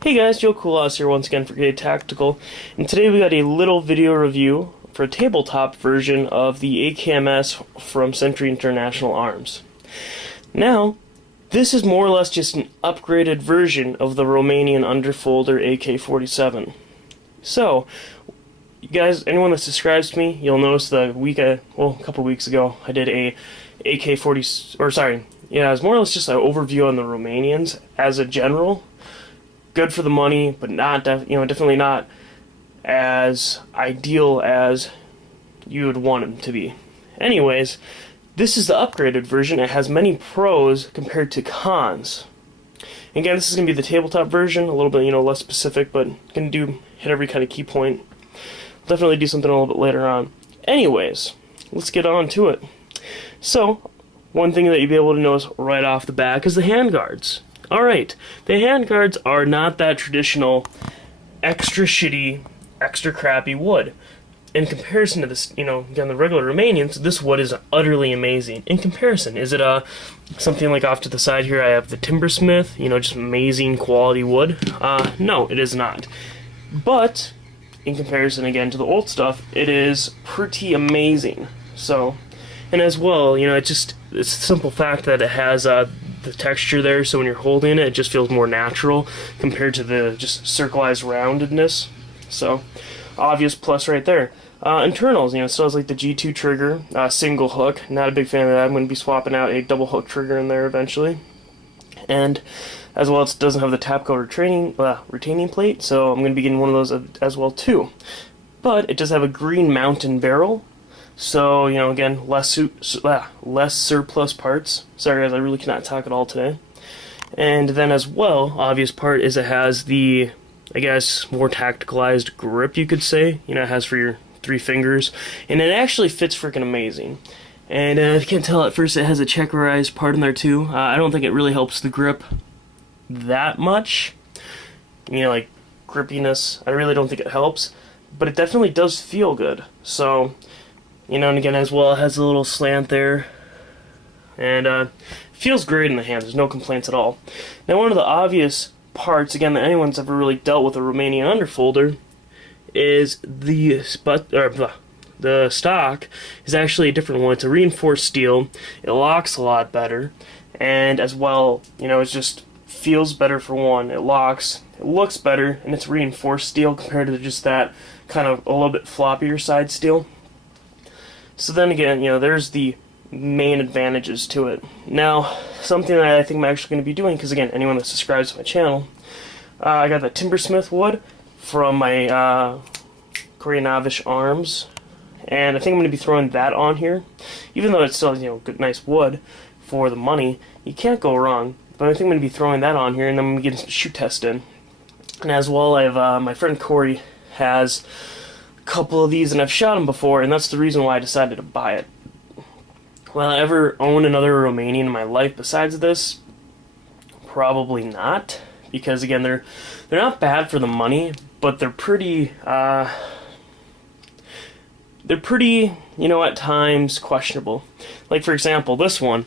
Hey guys, Joe Kulas here once again for Gay Tactical, and today we got a little video review for a tabletop version of the AKMS from Century International Arms. Now, this is more or less just an upgraded version of the Romanian underfolder AK-47. So, you guys, anyone that subscribes to me, you'll notice a couple weeks ago, I did a it was more or less just an overview on the Romanians as a general. Good for the money, but not definitely not as ideal as you would want them to be. Anyways, this is the upgraded version. It has many pros compared to cons. Again, this is going to be the tabletop version, a little bit less specific, but going to hit every kind of key point. I'll definitely do something a little bit later on. Anyways, let's get on to it. So, one thing that you'll be able to notice right off the bat is the handguards. Alright, the handguards are not that traditional, extra shitty, extra crappy wood. In comparison to this, again, the regular Romanians, this wood is utterly amazing. In comparison, is it something like off to the side here, I have the Timbersmith, just amazing quality wood? No, it is not. But, in comparison again to the old stuff, it is pretty amazing. So, and as well, it's the simple fact that it has the texture there, so when you're holding it, it just feels more natural compared to the just circleized roundedness. So, obvious plus right there. Internals, it still has like the G2 trigger, single hook. Not a big fan of that. I'm going to be swapping out a double hook trigger in there eventually. And as well, it doesn't have the Tapco retaining plate, so I'm going to be getting one of those as well too. But it does have a green mountain barrel. So, again, less surplus parts. Sorry guys, I really cannot talk at all today. And then as well, obvious part is it has the, I guess, more tacticalized grip, you could say. It has for your 3 fingers. And it actually fits freaking amazing. And if you can't tell at first, it has a checkerized part in there too. I don't think it really helps the grip that much. Like grippiness, I really don't think it helps. But it definitely does feel good. So, and again, as well, it has a little slant there, and feels great in the hands. There's no complaints at all. Now, one of the obvious parts, again, that anyone's ever really dealt with a Romanian underfolder is the stock is actually a different one. It's a reinforced steel. It locks a lot better, and as well, it just feels better for one. It locks, it looks better, and it's reinforced steel compared to just that kind of a little bit floppier side steel. So then again, there's the main advantages to it. Now, something that I think I'm actually going to be doing, because again, anyone that subscribes to my channel, I got the Timbersmith wood from my Koreanovish Arms, and I think I'm going to be throwing that on here. Even though it's still, good, nice wood for the money, you can't go wrong. But I think I'm going to be throwing that on here, and then I'm going to get some shoot test in. And as well, I have my friend Corey has couple of these, and I've shot them before, and that's the reason why I decided to buy it. Will I ever own another Romanian in my life besides this? Probably not, because again, they're not bad for the money, but they're pretty at times questionable. Like for example, this one.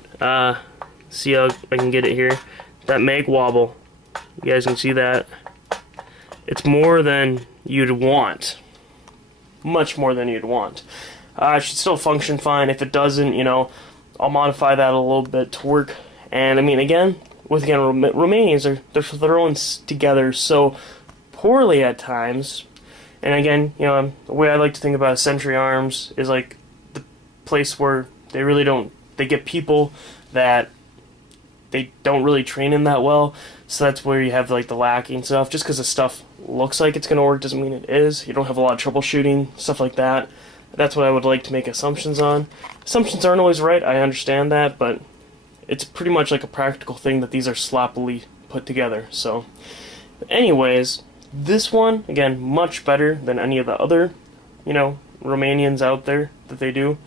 See how I can get it here. That mag wobble. You guys can see that. It's more than you'd want. Much more than you'd want. It should still function fine. If it doesn't, I'll modify that a little bit to work. And I mean, again, Romanians they're thrown together so poorly at times. And again, the way I like to think about Century Arms is like the place where they really don't. They get people that they don't really train in that well. So that's where you have like the lacking stuff. Just because the stuff looks like it's going to work doesn't mean it is. You don't have a lot of troubleshooting, stuff like that. That's what I would like to make assumptions on. Assumptions aren't always right, I understand that, but it's pretty much like a practical thing that these are sloppily put together. So, anyways, this one, again, much better than any of the other, Romanians out there that they do.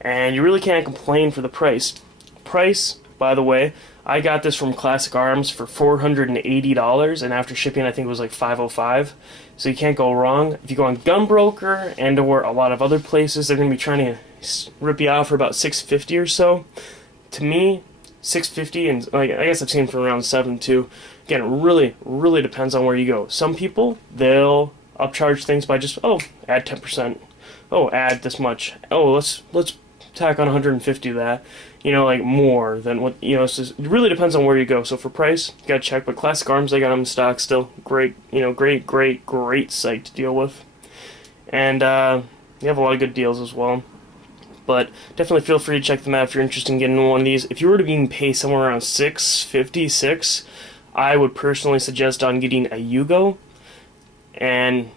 And you really can't complain for the price. Price, by the way, I got this from Classic Arms for $480, and after shipping I think it was like $505. So you can't go wrong. If you go on Gunbroker and or a lot of other places, they're going to be trying to rip you out for about $650 or so. To me, $650, and I guess I've seen for around $7 too. Again, it really depends on where you go. Some people, they'll upcharge things by just, oh, add 10%. Oh, add this much. Oh, let's tack on 150 to that. Like more than what, so it really depends on where you go. So for price, you gotta check. But Classic Arms, they got them in stock still. Great, great site to deal with. And they have a lot of good deals as well. But definitely feel free to check them out if you're interested in getting one of these. If you were to be pay somewhere around $6.56, I would personally suggest on getting a Yugo. And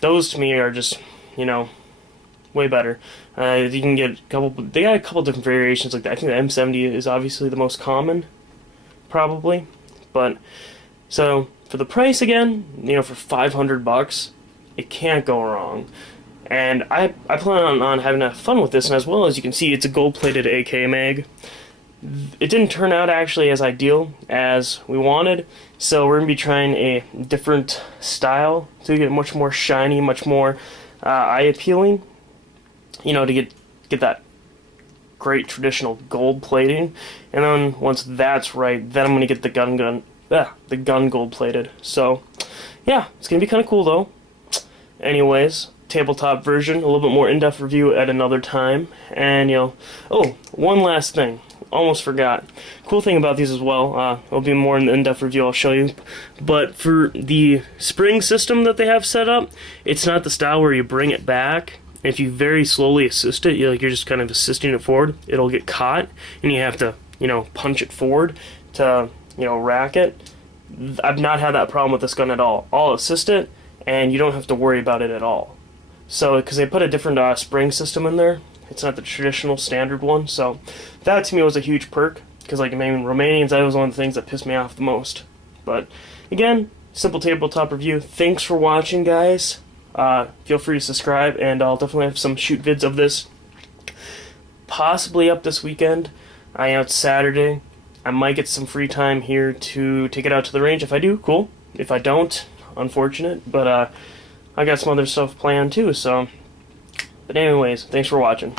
those to me are just, way better. You can get a couple. They got a couple different variations like that. I think the M70 is obviously the most common, probably. But so for the price again, for $500, it can't go wrong. And I plan on having fun with this, and as well as you can see, it's a gold-plated AK mag. It didn't turn out actually as ideal as we wanted, so we're gonna be trying a different style to get much more shiny, much more eye-appealing. To get that great traditional gold plating, and then once that's right, then I'm gonna get the gun gold plated. So yeah, it's gonna be kind of cool though. Anyways, tabletop version, a little bit more in-depth review at another time. And oh, one last thing, almost forgot. Cool thing about these as well, it'll be more in the in-depth review I'll show you, but for the spring system that they have set up, it's not the style where you bring it back. If you very slowly assist it, you're just kind of assisting it forward, it'll get caught, and you have to, punch it forward to, rack it. I've not had that problem with this gun at all. I'll assist it, and you don't have to worry about it at all. So, because they put a different spring system in there, it's not the traditional standard one, so that to me was a huge perk, because maybe Romanians, that was one of the things that pissed me off the most. But, again, simple tabletop review. Thanks for watching, guys. Feel free to subscribe, and I'll definitely have some shoot vids of this possibly up this weekend. It's Saturday. I might get some free time here to take it out to the range. If I do, cool. If I don't, unfortunate. But I got some other stuff planned too. So, but anyways, thanks for watching.